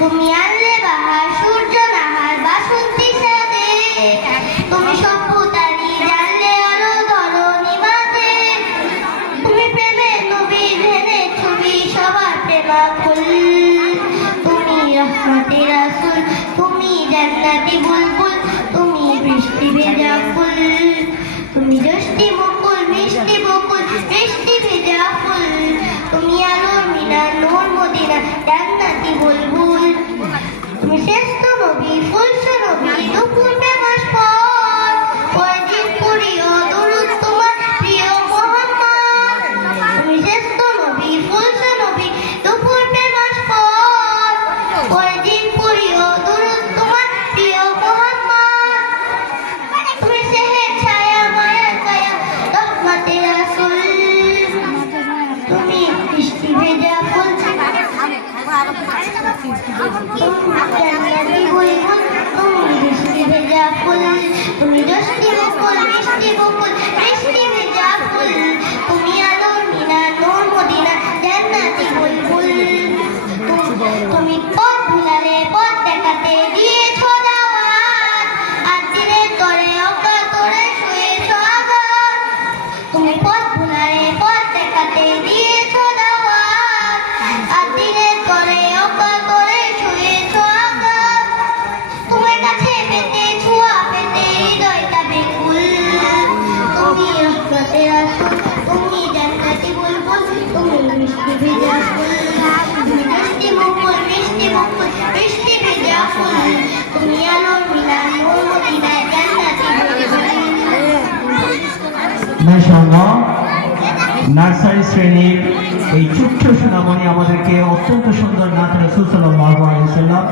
তুমি আনলে বাহার সূর্য নাহার বাসন্তী সাথে, তুমি সভ্যতারি জানলে আলো ধরণী মাঝে, তুমি প্রেমের নবী ভেনে ছবি সবার প্রেমাকুল, তুমি রহমতে রাসূল, তুমি জান্নাতি বুলবুল, তুমি বৃষ্টি ভেজা ফুল, তুমি যষ্টি মুকুল মিষ্টি বকুল বৃষ্টি ভেজা ফুল, তুমি আলোর মিনার নূর মদিনা জান্নাতি বুলবুল, তুমি শ্রেষ্ঠ নবী ফুলস নবী দুপুর বেমাস পর, কয়দিন পড়িও দরুদ তোমার প্রিয় মুহাম্মদ, তুমি শ্রেষ্ঠ নবী ফুলস নবী দুপুর বেমাস পর, কয়দিন পড়িও দরুদ তোমার প্রিয় মুহাম্মদ, তুমি সেহের ছায়া মায়া ছায়া রহমতে রাসূল, তুমি বৃষ্টি ভেজা ফুল, জান্নাতি বুলবুল, তুমি বৃষ্টি ভেজা ফুল, তুমি যষ্টি বকুল মিষ্টি বকুল বৃষ্টি ভেজা ফুল, তুমি আলোর মিনার নূর মদিনা জান্নাতি বুলবুল, তুমি পথ ভুলালে পথ দেখাতে দিয়েছো দাওয়াত, আর দিনের তরে অকাতরে শুয়েছো আঘাত, তুমি পথ ভুলালে পথ দেখাতে দিয়েছো দাওয়াত, আর দিনের তরে অকাতরে শুয়েছো আঘাত, তোমার কাছে পেতে ছোঁয়া পেতে হৃদয়টা বেকুল, তুমি রহমতে রাসূল, তুমি জান্নাতি বুলবুল, তুমি মিষ্টি ভেজা ফুল, তুমি মিষ্টি মুকুল বৃষ্টি ভেজা ফুল, তুমি আলোর মিনার নূর মদিনা জান্নাতি বুলবুল। মাশাআল্লাহ, নার্সারি শ্রেণীর এই ছোট্ট সোনামণি আমাদেরকে অত্যন্ত সুন্দর নাত রাসূল সাল্লাল্লাহু আলাইহি ওয়াসাল্লাম